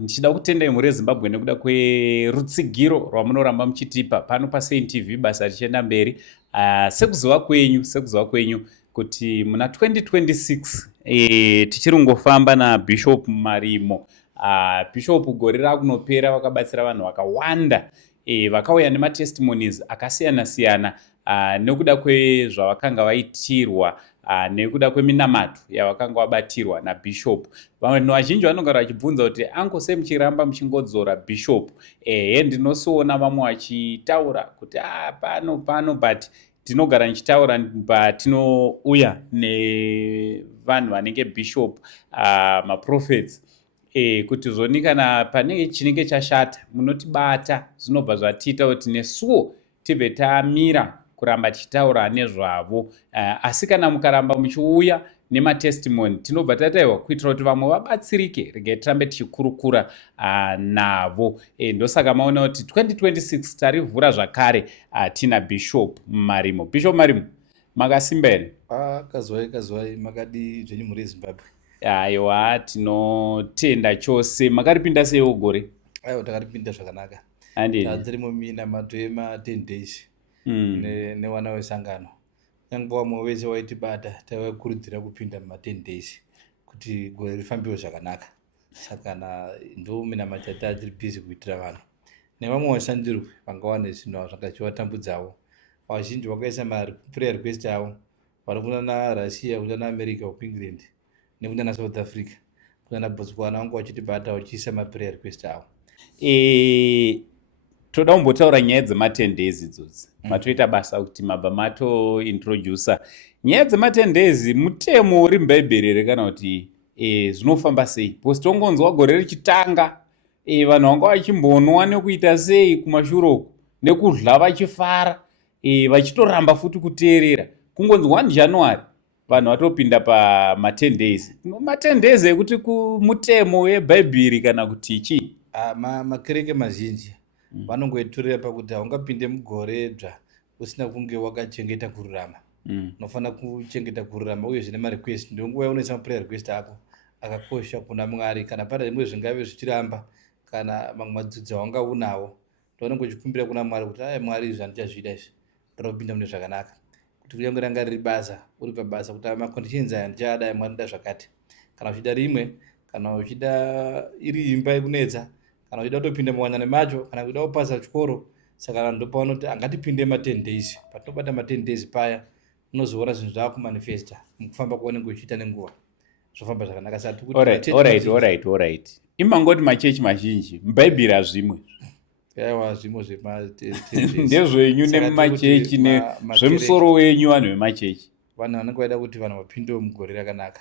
Ndichida kutendai muri Zimbabwe nekuda kwerutsigiro rwamunoramba muchitipa pano paSaint TV basa richienda mberi. Sekuziva kwenyu kuti muna 2026 tichiri kungofamba naBishop Marimo. Bishop gore rakunopera vakabatsira vanhu vakawanda vakauya nematestimonies akasiyana siyana nekuda kwezvavakanga vaitirwa nekuda kweminamato yavakanga vabatirwa naBishop. Vanhu vazhinji vanogara vachibvunza kuti angu sei muchiramba muchingodzora Bishop. Ndinosoona vamwe vachitaura kuti pano but tinogara nichitaura patinouya nevanhu vanenge Bishop maprophets kuti zvoni kana pane chinenge chashata munotibata zvinobva zvatiita kuti nesuwo tibve tamira kuramba tichitaura nezvavo. Asi kana mukaramba muchiuya nematestimony tinobva tataiwa kuitira kuti vamwe vabatsirike regai tirambe tichikurukura navo. Ndosaka maona kuti 2026 tarivhura zvakare tina Bishop Marimo. Bishop Marimo, makasimba here? Kazwai makadi zvenyu muri Zimbabwe? Aiwa, tinotenda chose. Makaripinda seiwo gore? Aiwa, takaripinda zvakanaka. Tadzirimo minamato ema10 days newana wesangano. Nyangwe vamwe vese vaitibata taivakurudzira kupinda muma10 days kuti gore rifambiwe zvakanaka. Saka ndo minamato yatiri busy kuitira vanhu. Nevamwe vashandirwi vangawana zvinhu zvakachivatambudzawo. Vazhinji vakaisa maprayer request avo vari kuna naRussia, kuna naAmerica, kuEngland nekuna naSouth Africa, kuna naBotswana vangu vachitibata vachiisa maprayer request avo. Toda kumbotaura nyaya dzema10 days idzodzi. Matoita basa kuti mabva matointroducer. Nyaya dzema10 days mutemo uri mubhaibheri here kana kuti zvinofamba sei? Because tongonzwa gore richitanga vanhu vanga vachimbonwa nekuita sei kumashure nekudla vachifara vachitoramba futi kuteerera. Kungonzi 1 January vanhu vatopinda pama10 days. Ma10 days ekuti kumutemo webhaibheri kana kuti chii? Makereke mazhinji vanongoiturira pakuti haungapinde mugore dzva usina kunge wakachengeta kururama. Unofanira kuchengeta kururama uye zvine marequest. Ndonguva yaunoisa maprayer request ako akakosha kuna Mwari. Kana pane zvimwe zvingave zvichiramba kana mamwe madzudzi aunga unawo, ndounenge uchikumbira kuna Mwari kuti Mwari izvi handichazvida izvi, ndoda kupinda mune zvakanaka. Kuti kunyange ranga riri basa, uri pabasa kuti maconditions aya ndichada Mwari nda zvakati. Kana uchida rimwe, kana uchida iri imba yekunetsa, kana uchida kutopinda muwanane macho, kana uchida kupasa chikoro. Saka vanhu ndopavanoti angatipinde ma10 days. Patinobata ma10 days paya unozoona zvinhu zvaakumanifesta mukufamba kwaunenge uchiita nenguva. Zvofamba zvakanaka. Sati kuti alright. Imangoti machechi mazhinji mubhaibheri hazvimwe. Aiwa, zvimo ndezvenyu nemumachechi nezvemusoro wenyu vanhu vemachechi. Vanhu vanenge vaida kuti vanhu vapindewo mugore rakanaka.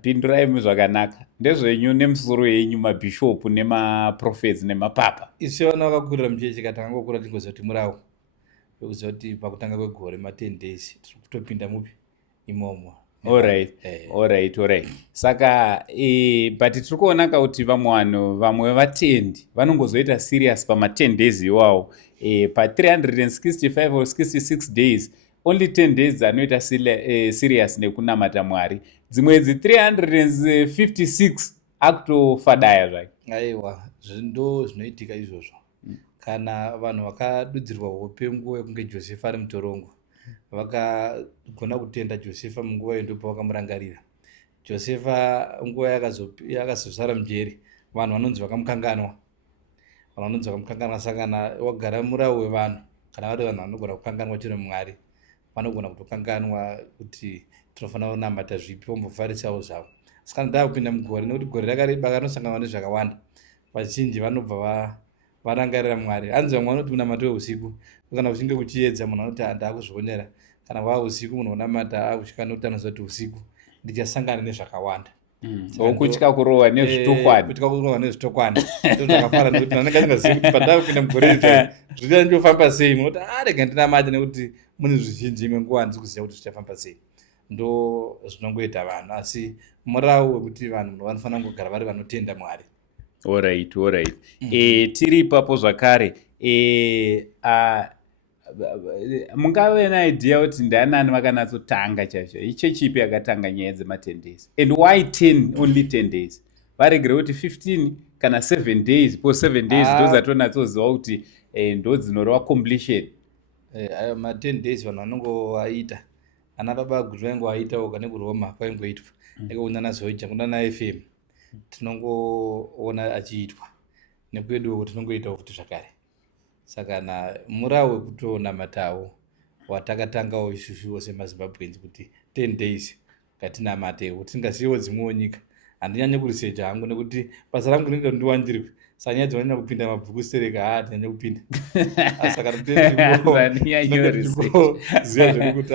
Pindurai zvakanaka. Ndezvenyu nemusoro yenyu mabhishopu nemaprofets nemapapa. Isi vana vakakurira muchechi katangangokura tingoziva kuti murawo. Vekuziva kuti pakutanga kwegore ma10 days tiri kutopinda mupi imomo. Alright. Saka but tiri kuonaka kuti vamwe vatendi vanongozoita serious pama10 days iwawo. Pa 365 or 66 days only 10 days anoita serious nekunamata Mwari. Dzimwe 356 akutofadaya zvake. Aiwa, ndo zvinoitika izvozvo. Kana vanhu vakadudzirwa hope nguva yekunge Josefa ari mutorongo, vakagona kutenda Josefa munguva iyo ndipo vakamurangarira. Josefa nguva yakazosara mujeri, vanhu vanonzi vakamukanganwa. Saka kana wagara murawo wevanhu, kana vari vanhu vanogona kukanganwa chero Mwari, vanogona kutokanganwa kuti tinofanira kunamata zvipi, vambofarisawo zvavo. Saka ndaa kupinda mugore nekuti gore rakareba kanosangana nezvakawanda. Vazhinji vanobva varangarira Mwari. Hanzi vamwe vanoti unamata weusiku, kana uchinge kuchiedza munhu anoti ndakuzvionera. Kana wava usiku munhu unamata kutya nekuti anoziva kuti usiku ndichasangana nezvakawanda. Kutya kurohwa nezvitokwana. Ndozvakafara nekuti vanenge vasingazivi kuti pandaa kupinda mugore iri zvichida ndofamba sei. Munoti rega ndinamate nekuti mune zvizhinji imwe nguva handisi kuziva kuti zvichafamba sei. Ndo zvinongoita vanhu, asi murawo wekuti vanhu vanofanira kugara vari vanotenda Mwari. Alright. Tiri ipapo zvakare. Mungave naidea kuti ndianani vakanatsotanga chaizvo. Ichechipi yakatanga nyaya dzema10 days? And why only 10 days? Varegere kuti 15 kana 7 days po 7 days ndozatonatsoziva kuti ndo dzinoreva completion. Ayo ma10 days vanhu vanongovaita ana baba guti vaingovaitawo kane kuroma kwaingoitwa nekuunana zoija kunana FM tinongoona achiitwa nekweduwo tinongoitawo futi zvakare. Saka na murawo wekutonamatawo watakatangawo isusu semazimbabwenzi kuti 10 days ngatinamatewo tingazivewo dzimwewo nyika. Handinyanyi kurisecha hangu nekuti basa rangu rinoita kuti ndiwandirwe sanyaya dzavanyanya kupinda mabhuku sereka handinyanyi kupinda saka ziva zvekuti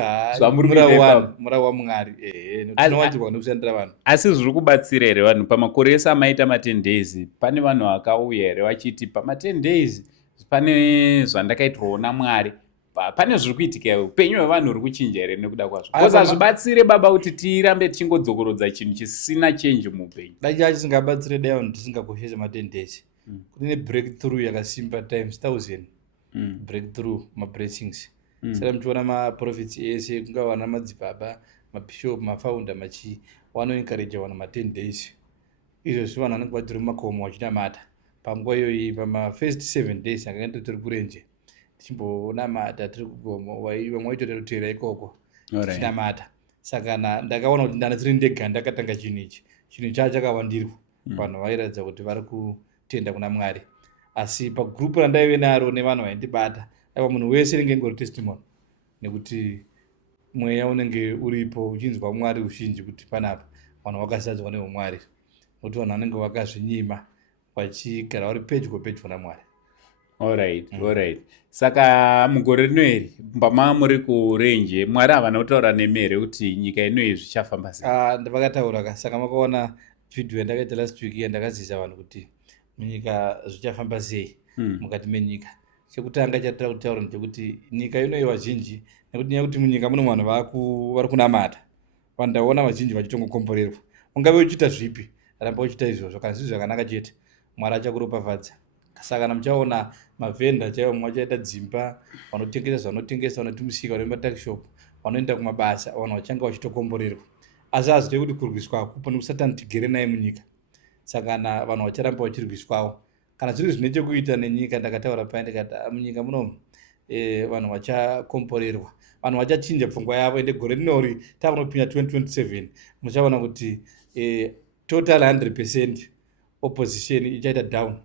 murawo wamwari tinowandirwa nekushandira vanhu. Asi zviri kubatsira here vanhu pamakore ese amaita ma10 days pane vanhu vakauya here vachiti pama10 days pane zvandakaitirwawo naMwari, pane zviri kuitika upenyu hwevanhu huri kuchinja here nekuda kwazvo? Koza zvibatsire baba kuti tirambe tichingodzokorodza chinhu chisina change muupenyu. Dai chisingabatsire dai vanhu tisingakoshese ma10 days. Kune breakthrough yakasimba times 1000 breakthrough mablessings. Saka muchiona maprofits ese kungava vana madzibaba mabishop mafounder machi wanoencourage vanhu ma10 days. Izvozvi vanhu vanenge vatori mumakomo vachinamata panguva iyoyi pama-first 7 days akanga tiri kurenje tichimbonamata tiri kugomo vamwe vaitoteera ikoko tichinamata. Saka ndakaona kuti ndana tiri ndega ndakatanga chinhu ichi, chinhu chacho chakawandirwa vanhu vairatidza kuti vari kutenda kuna Mwari. Asi pagrupu randaive naro nevanhu vaindibata aiva munhu wese ringe ingori testimony nekuti mweya unenge uripo uchinzwa Mwari uzhinji kuti panapa vanhu vakasadzwa neumwari nokuti vanhu vanenge vakazvinyima vachigara vari pedyo naMwari. Alright. Saka mugore rino iri mbama muri kurenje Mwari havana kutaura nemi here kuti nyika ino iyi zvichafamba sei? Ndavakataura saka makaona video yandakaita last week yandakazivisa vanhu kuti munyika zvichafamba sei mukati menyika. Chekutanga chatira kutaura ndechekuti nyika ino iyi vazhinji nekuti nyaya kuti munyika muno vanhu vari kunamata vanhu ndaona vazhinji vachitongokomborerwa. Ungave uchiita zvipi ramba uchiita izvozvo kana zvizvi zvakanaka chete Mwari achakuropafadza. Saka kana muchaona mavhenda chaivo mwachaita dzimba vanotengesa zvanotengesa vanoti musika vanoenda matakishop vanoenda kumabasa vanhu vachanga vachitokomborerwa. Asi hazvite kuti kurwiswa kupo nekusatani tigere naye munyika. Saka kana vanhu vacharamba vachirwiswawo kana zviri zvine chekuita nenyika ndakataura paya ndikati munyika munomu vanhu vachakomborerwa, vanhu vachachinja pfungwa yavo ende gore rinori takunopinda 2027 muchaona kuti total 100% opposition ichaita down.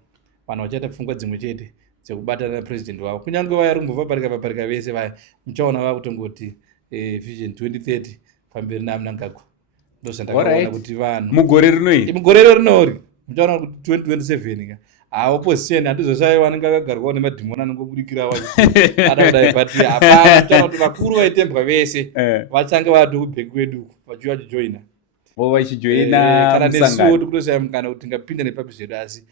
Vanhu vachaita pfungwa dzimwe chete dzekubatana napresident wavo kunyange vaya rumbovaparika vese vaya muchaona vakutongoti vision 2030 pamberi naMnangagwa. Ndozvandakaona kuti vanhu mugore rinori muchaona kuti 2027 opposition handizosai vanenge vakagarwawo nemadhimoni anongobudikirawo adakudai but hapana muchaona kuti vakuru vaitembwa vese vachange vaatokubheki kwedu vachiuya vachijoina kana nesuwo tikutosaya mukana kuti tingapinda nepapi zvedu asi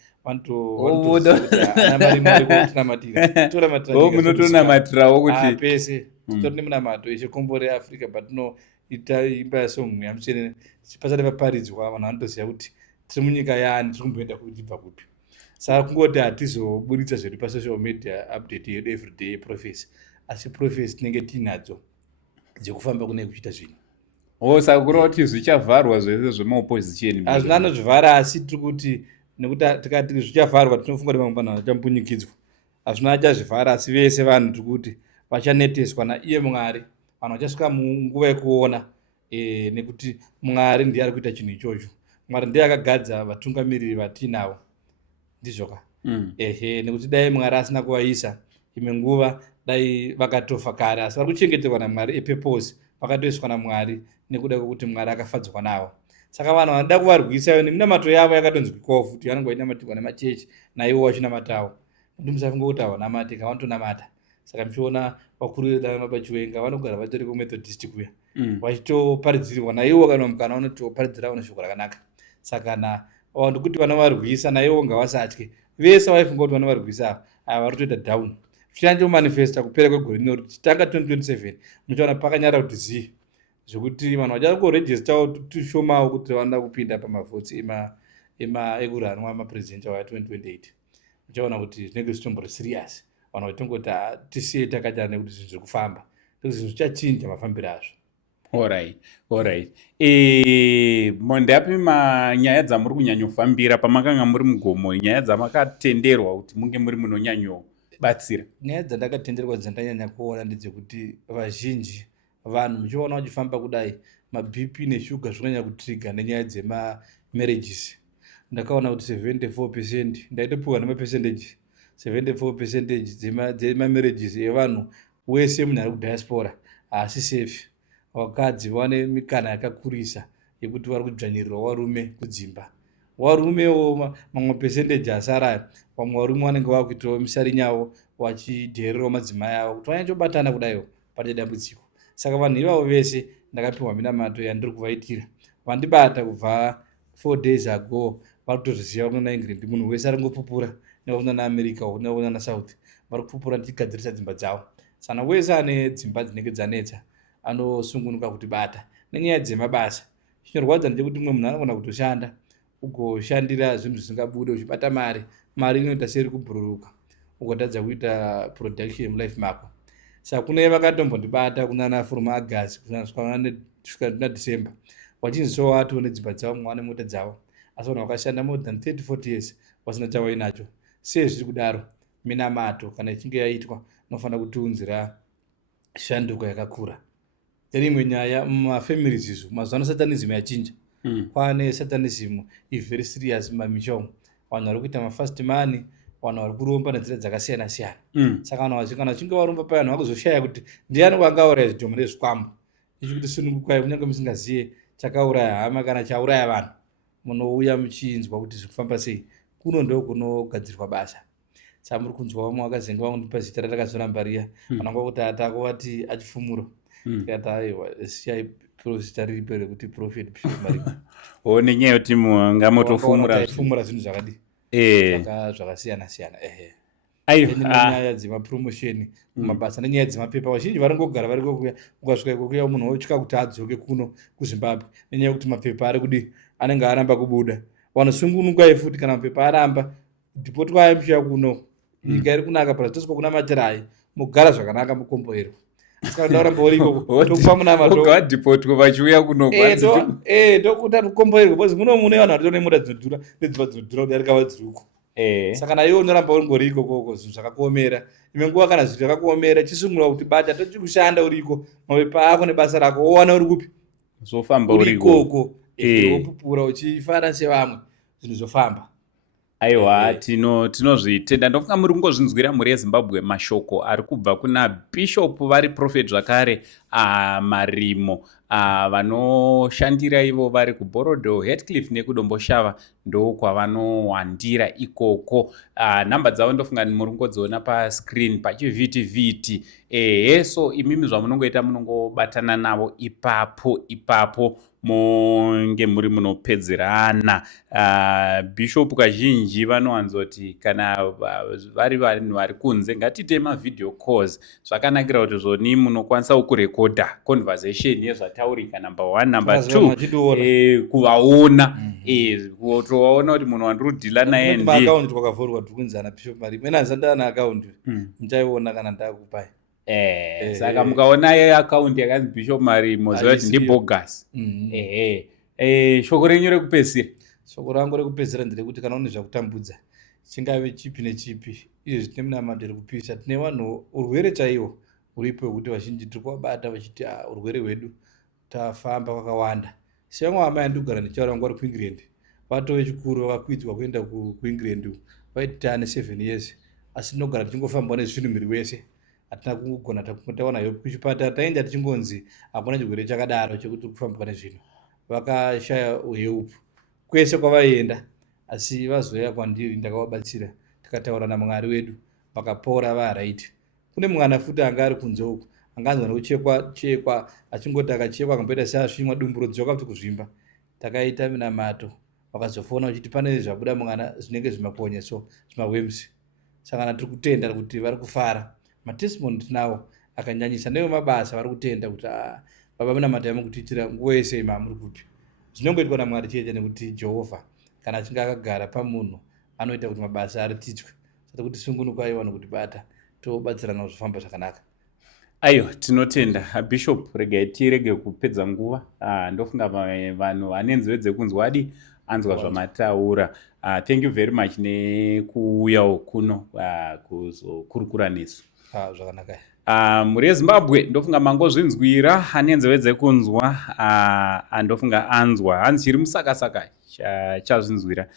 munotonamatirawo kuti pese titori nemunamato ichikombore Africa patinoita imba yasongu yamusene pasati paparidzwa vanhu vanotoziva kuti tiri munyika yani tiri kumboenda kuchibva kupi. Saka kungoti hatizoburitsa zvedu pasocial media update yedu everyday prophecy asi prophecy tinenge tiinadzo dzekufamba kune kuchiita zvinhu. Saka kureva kuti zvichavharwa zvese zvemaopposition hazvina anozvivhara asi tiri kuti nekuti tikati zvichavharwa tinofunga kuti vamwe vanhu vachampunyikidzwa. Hazvina achazvivhara asi vese vanhu tiri kuti vachaneteswa naiye Mwari. Vanhu vachasvika munguva yekuona nekuti Mwari ndiye ari kuita chinhu ichocho. Mwari ndiye akagadza vatungamiriri vatinavo ndizvoka nekuti dai Mwari asina kuvaisa imwe nguva dai vakatofa kare asi vari kuchengeterwa naMwari epepose vakatoiswa naMwari nekuda kwekuti Mwari akafadzwa navo. Saka vanhu vanoda kuvarwisa neminamato yavo yakatonzwikwawo futi vanenge vachinamatirwa nemachechi naivo vachinamatawo kuti musafunga kuti havanamati vanotonamata. Saka muchiona vakuru vedana Chiwenga vanogara vatori kumethodist kuya vachitoparidzirirwa naivo kana mukana vanotoparidzira vano shoko rakanaka. Saka ndikuti vanovarwisa naivo ngavasatye vese vaifunga kuti vanovarwisa ava vari kutoita down. Tichanjomanifesta kupera kwegore rino tichitanga 2027 muchaona pakanyara kuti zii zvekuti vanhu vachangorejestawo tushomawo kuti vanoda kupinda pamavhotsi ekuranwa mapresident wa 2028 muchaona kuti zvinenge zvitombori serious. Vanhu vachitongoti tisiye takajara nekuti zvinhu zviri kufamba zvinhu zvichachinja mafambiro azvo. Alright. Ndeapi nyaya dzamuri kunyanyofambira pamakanga muri mugomo, nyaya dzamakatenderwa kuti munge muri munonyanyobatsira? Nyaya dzandakatenderwa dzandanyanya kuona ndedzekuti vazhinji vanhu muchiona vachifamba kudai mabp neshuga zvinonyanya kutriga nenyaya dzemamarriages. Ndakaona kuti 74% ndaitopiwa nemapercentage 74% dzemamarriages evanhu wese munhu ari kudiaspora haasi safe. Vakadzi vane mikana yakakurisa yekuti vari kudzvanyirirwa varume kudzimba. Varumewo mamwe percentage asara, vamwe varume vanenge vakuitawo misarinyavo vachidheererawo madzimai avo kuti vanyachobatana kudaiwo pane dambudziko. Saka vanhu ivavo vese ndakapiwa minamato yandiri kuvaitira. Vandibata kubva 4 days ago vari kutozviziva kuno naEngland. Munhu wese ari kungopupura nekuno naAmerica nekuno naSouth vari kupupura tichigadzirisa dzimba dzavo. Sana wese ane dzimba dzinenge dzanetsa anosungunuka kuti bata nenyaya dzemabasa. Chinorwadza ndechekuti mumwe munhu anogona kutoshanda ugoshandira zvinhu zvisingabude uchibata mari inoita seri kubhururuka ukatadza kuita production mulife mako. Saka kune vakatombondibata kunana from August kusvika na December wachinziso watu nedzimba dzavo mwane mota dzavo, asi vanhu vakashanda more than 30-40 years vasina chavainacho. Sei zviri kudaro? Minamato kana ichinge yaitwa nofanira kutiunzira shanduko yakakura. Then imwe nyaya mumafamilies izvo mazuva ano satanism yachinja. Kwane satanism very serious mumamisha umu. Vanhu vari kuita mafast money, vanhu vari kuromba nenzira dzakasiyana siyana. Saka vanhu kana vachinge varomba paya vanhu vakuzoshaya kuti ndiani wangauraya zvidhomo nezvikwambo. Ichi kuti sunungukai kunyange musingaziye chakauraya hama kana chauraya vanhu. Munouya muchinzwa kuti zvikufamba sei. Kuno ndo kunogadzirwa basa. Saka muri kunzwa vamwe vakazenga vangundipa zita ratakazoramba riya. Vanonga kuti atako vati achifumuro. Tikati aiwa siyai zita riripo rekuti Prophet Bishop Mariko. Nenyaya yekuti ngamotofumura zvinhu zvakadi zvakasiyana siyana. Nyaya dzemapromotion mumabasa nenyaya dzemapepa. Vazhinji varongogara variko kuya, ukasvika ikokuya munhu otya kuti adzoke kuno kuZimbabwe nenyaya yekuti mapepa ari kudi anenge aramba kubuda. Vanosungunukai futi kana mapepa aramba dipotwai mushuya kuno. Nyika iri kunaka parazitosvika kuna matirai mugara zvakanaka mukomboerwa. Saka ndauramba uriko tokupa munamato ogadipotwa vachiuya kuno ndokuta mukomboerwa because muno mune vanhu vari nemota dzinodhura nedzimba dzinodhura kudarika vadziriko. Saka naiwe unoramba ungoriko koko zvinhu zvakakuomera. Imwe nguva kana zvinhu zvakakuomera chisungura kuti bata tochikushanda uriko mapepa ako nebasa rako wowana uri kupi zofamba urikoko wopupura uchifara sevamwe zvinhu zvofamba. Aiwa, tinozvitenda. Ndofunga muri kungozvinzwira mhuri yeZimbabwe mashoko ari kubva kuna Bishop vari Prophet zvakare Marimo vanoshandira ivo vari kuBorodo, Heathcliff nekudomboshava ndo kwavanowandira ikoko. Nhamba dzavo ndofunga muri kungodziona pascreen pachivhiti-vhiti. So imimi zvamunongoita munongobatana navo ipapo monge muri munopedzerana. Bishop kazhinji vanowanzoti kana vari vanhu vari kunze ngatiite mavideo calls. Zvakanakira kuti zvoni munokwanisa kurekodha conversation yezvataurika number 1 number 2 kuvaona kutovaona kuti munhu wandiri kudhila naye ndiye akaunti kwakavhurwa tukunzana Bishop Marimo. Ena zandana akaunti muchaiona kana ndakupai. Saka mukaona akaunti yakanzi Bishop Marimo zoti ndi bogus. Shoko renyu rekupedzisira. Shoko rangu rekupedzisira nderekuti kana une zvakutambudza chingave chipi nechipi izvi zvine minamato iri kupisa. Tine vanhu urwere chaiwo uripo wekuti vazhinji tiri kuvabata vachiti urwere hwedu tafamba kwakawanda. Shamwa amai andikugara ndichaura nguva vari kuEngland vatove chikuru vakakwidzwa kuenda kuEngland vaiti ane 7 years asi tinogara tichingofamba nezvinhu miri wese. Hatina kugona tawana help kuchipatara taenda tichingonzi hakuna chirwere chakadaro chekuti kufamba nezvinhu. Vakashaya help kwese kwavaienda asi vazoya kwandiri ndakavabatsira tikataura naMwari wedu vakapora varight. Kune mwana futi anga ari kunze uku anganzwa nekuchekwa achingoti akachekwa akamboita seasvimwa dumbu rodzoka kuti kuzvimba. Takaita minamato vakazofona uchiti pane zvabuda mwana zvinenge zvimakonye so zvimawems. Saka tiri kutenda kuti vari kufara. Matestimony tinawo akanyanyisa newe mabasa vari kutenda kuti baba minamato yamukutiitira nguva yese ima muri kupi. Zvinongoitwa naMwari chete nekuti Jehovha kana achinge akagara pamunhu anoita kuti mabasa aritidzwe. Saka kuti sungunukai vanhu kuti bata tobatsirana kuzvifamba zvakanaka. Aiyo, tinotenda Bishop, regai tirege kupedza nguva. Ndofunga vanhu vane nzeve dzekunzwa anzwa zvamataura. Thank you very much nekuuyawo kuno kuzokurukura nesu. Zvakanaka. Muri yeZimbabwe ndofunga mangozvinzwira, ane nzeve dzekunzwa, ndofunga anzwa. Hanzi chiri musakasaka chazvinzwira.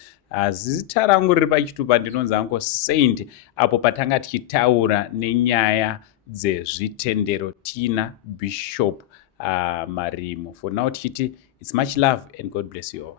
Zita rangu riri pachitupa ndinonzi Uncle Saint, apo patanga tichitaura nenyaya dzezvitendero tina Bishop Marimo. For now tichiti it's much love and God bless you all.